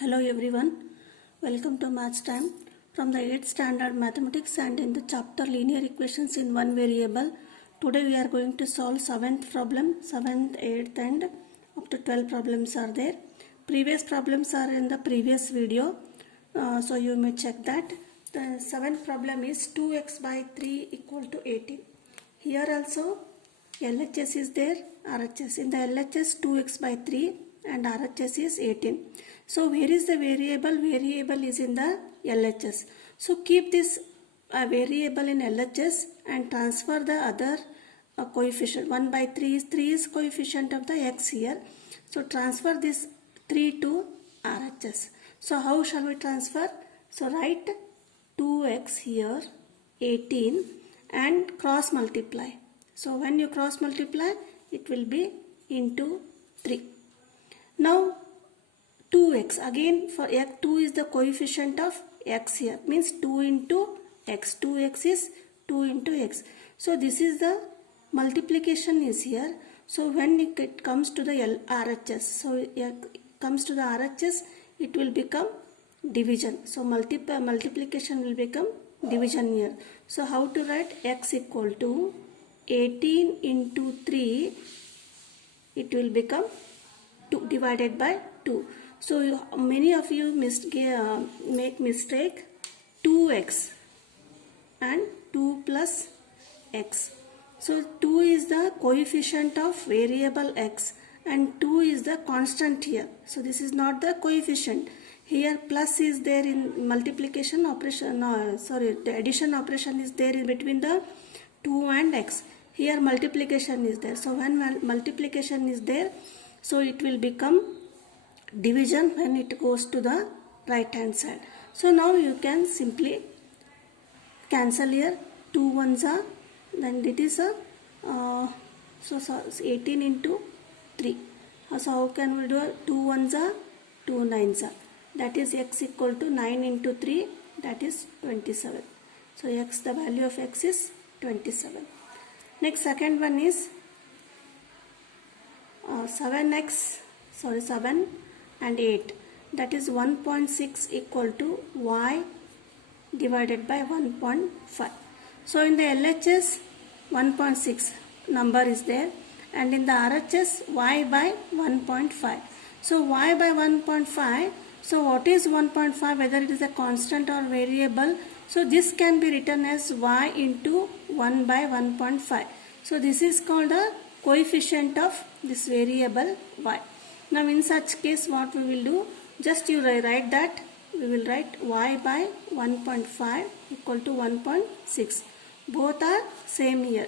Hello everyone, welcome to Maths Time from the 8th standard mathematics and in the chapter linear equations in one variable. Today we are going to solve 7th problem, 7th, 8th and up to 12 problems are there. Previous problems are in the previous video, so you may check that. The 7th problem is 2x by 3 equal to 18. Here also LHS is there, RHS. In the LHS 2x by 3 and RHS is 18. So where is the variable? Variable is in the LHS. So keep this variable in LHS and transfer the other coefficient. 1 by 3 is coefficient of the x here. So transfer this 3 to RHS. So how shall we transfer? So write 2x here, 18 and cross multiply. So when you cross multiply, it will be into 3. Now 2x, again for x, 2 is the coefficient of x here, means 2 into x, 2x is 2 into x. So this is the multiplication is here. So when it comes to the RHS, so it comes to the RHS, it will become division. So multiplication will become division here. So how to write? X equal to 18 into 3, it will become 2 divided by 2. So many of you make mistake 2x and 2 plus x. So 2 is the coefficient of variable x and 2 is the constant here. So this is not the coefficient. Here plus is there in multiplication operation, the addition operation is there in between the 2 and x. Here multiplication is there. So when multiplication is there, so it will become division when it goes to the right hand side. So now you can simply cancel here. 2 ones are, then it is a 18 into 3. So how can we do it? 2 ones are, 2 nines are. That is x equal to 9 into 3, that is 27. So x, the value of x is 27. Next, second one is 7 and 8, that is 1.6 equal to y divided by 1.5. So in the LHS 1.6 number is there and in the RHS y by 1.5. So y by 1.5, so what is 1.5, whether it is a constant or variable? So this can be written as y into 1 by 1.5. So this is called a coefficient of this variable y. Now in such case what we will do, just you write that, we will write y by 1.5 equal to 1.6. Both are same here.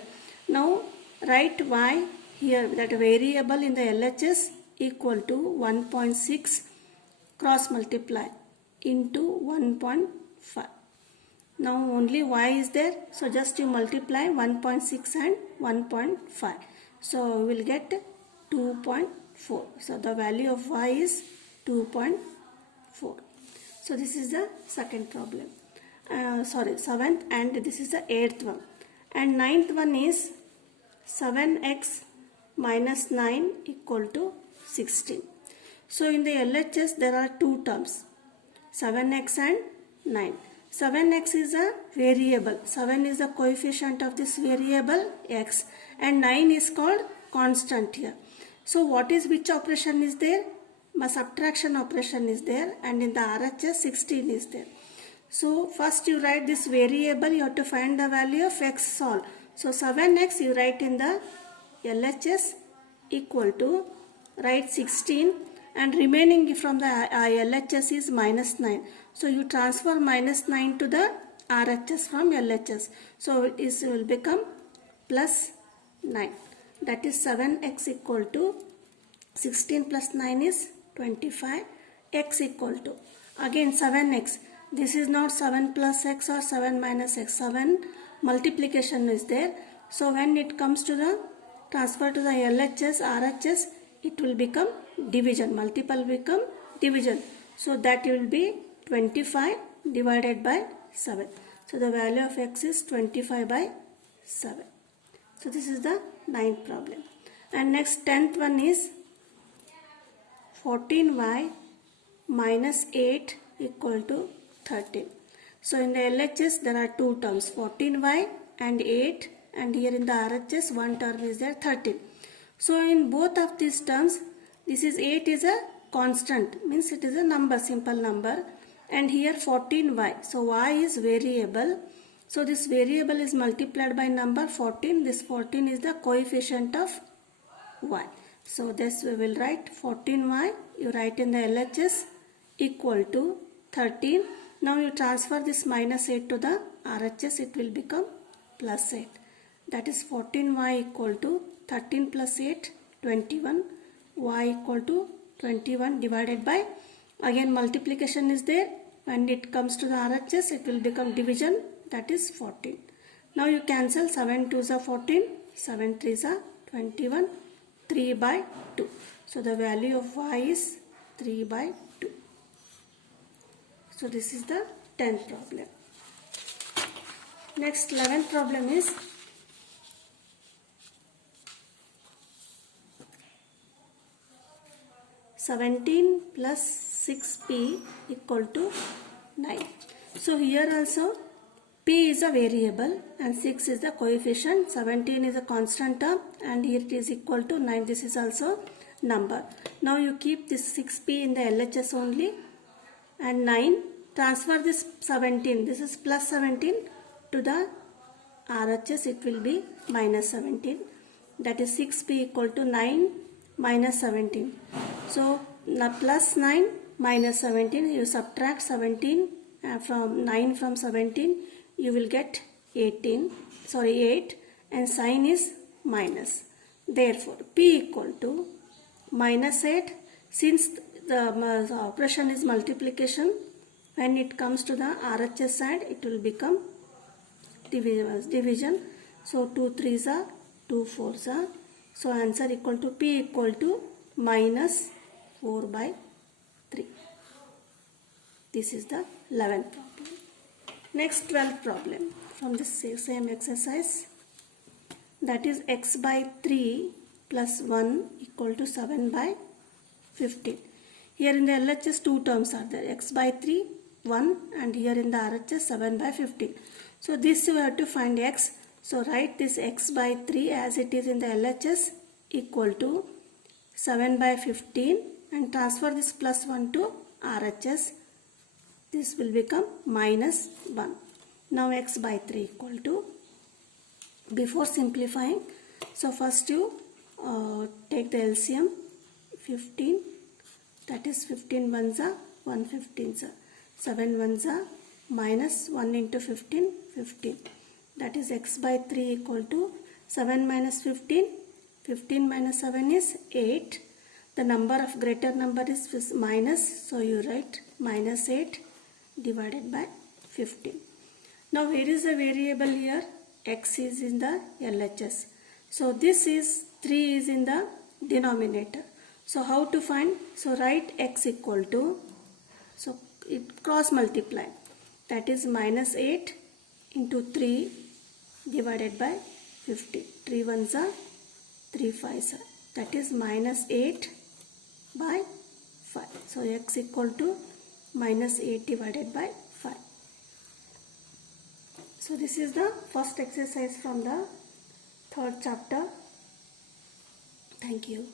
Now write y here, that variable in the LHS equal to 1.6 cross multiply into 1.5. Now only y is there, so just you multiply 1.6 and 1.5. So we will get 2.4. So the value of y is 2.4. So this is the second problem. 7th, and this is the 8th one. And 9th one is 7x minus 9 equal to 16. So in the LHS there are two terms, 7x and 9. 7x is a variable. 7 is the coefficient of this variable x and 9 is called constant here. So what is, which operation is there? Subtraction operation is there and in the RHS 16 is there. So first you write this variable, you have to find the value of x solve. So 7x you write in the LHS equal to, write 16 and remaining from the LHS is minus 9. So you transfer minus 9 to the RHS from LHS. So it will become plus 9. That is 7x equal to 16 plus 9 is 25. X equal to, again 7x. This is not 7 plus x or 7 minus x. 7 multiplication is there. So when it comes to the transfer to the LHS, RHS, it will become division. Multiple become division. So that will be 25 divided by 7. So the value of x is 25 by 7. So this is the 9th problem. And next 10th one is 14y minus 8 equal to 13. So in the LHS there are two terms, 14y and 8, and here in the RHS one term is there, 13. So in both of these terms, this is 8 is a constant, means it is a number, simple number, and here 14y. So y is variable. So this variable is multiplied by number 14. This 14 is the coefficient of y. So this we will write 14y, you write in the LHS equal to 13. Now you transfer this minus 8 to the RHS, it will become plus 8. That is 14y equal to 13 plus 8, 21. Y equal to 21 divided by, again multiplication is there. When it comes to the RHS, it will become division, that is 14. Now you cancel 7 2s are 14, 7 3s are 21, 3 by 2. So the value of y is 3 by 2. So this is the 10th problem. Next 11th problem is (17 plus 6p equal to 9). So here also p is a variable and 6 is the coefficient, 17 is a constant term, and here it is equal to 9. This is also number. Now you keep this 6p in the LHS only, and 9, transfer this 17, this is plus 17, to the RHS, it will be minus 17. That is 6p equal to 9 minus 17. So plus 9 minus 17, you subtract 17 from 9 from 17, you will get 8, and sign is minus. Therefore p equal to minus 8. Since the operation is multiplication, when it comes to the RHS side, it will become division. So 2 3s are 2 4s are. So answer equal to p equal to minus 4 by 3. This is the 11th problem. Next 12th problem from the same exercise, that is x by 3 plus 1 equal to 7 by 15. Here in the LHS two terms are there, x by 3 1, and here in the RHS 7 by 15. So this you have to find x. So write this x by 3 as it is in the LHS equal to 7 by 15, and transfer this plus 1 to RHS. This will become minus 1. Now x by 3 equal to, before simplifying, so first you take the LCM, 15, that is 15 ones are 1 15s are, 7 ones are minus 1 into 15, 15. That is x by 3 equal to 7 minus 15, 15 minus 7 is 8. The number of greater number is minus, so you write minus 8 divided by 15. Now where is the variable here? X is in the LHS. So this is 3 is in the denominator. So how to find? So write x equal to, so it cross multiply, that is minus 8 into 3 divided by 50. 3 ones are 3 5s are, that is minus 8 by 5. So x equal to minus 8 divided by 5. So this is the first exercise from the third chapter. Thank you.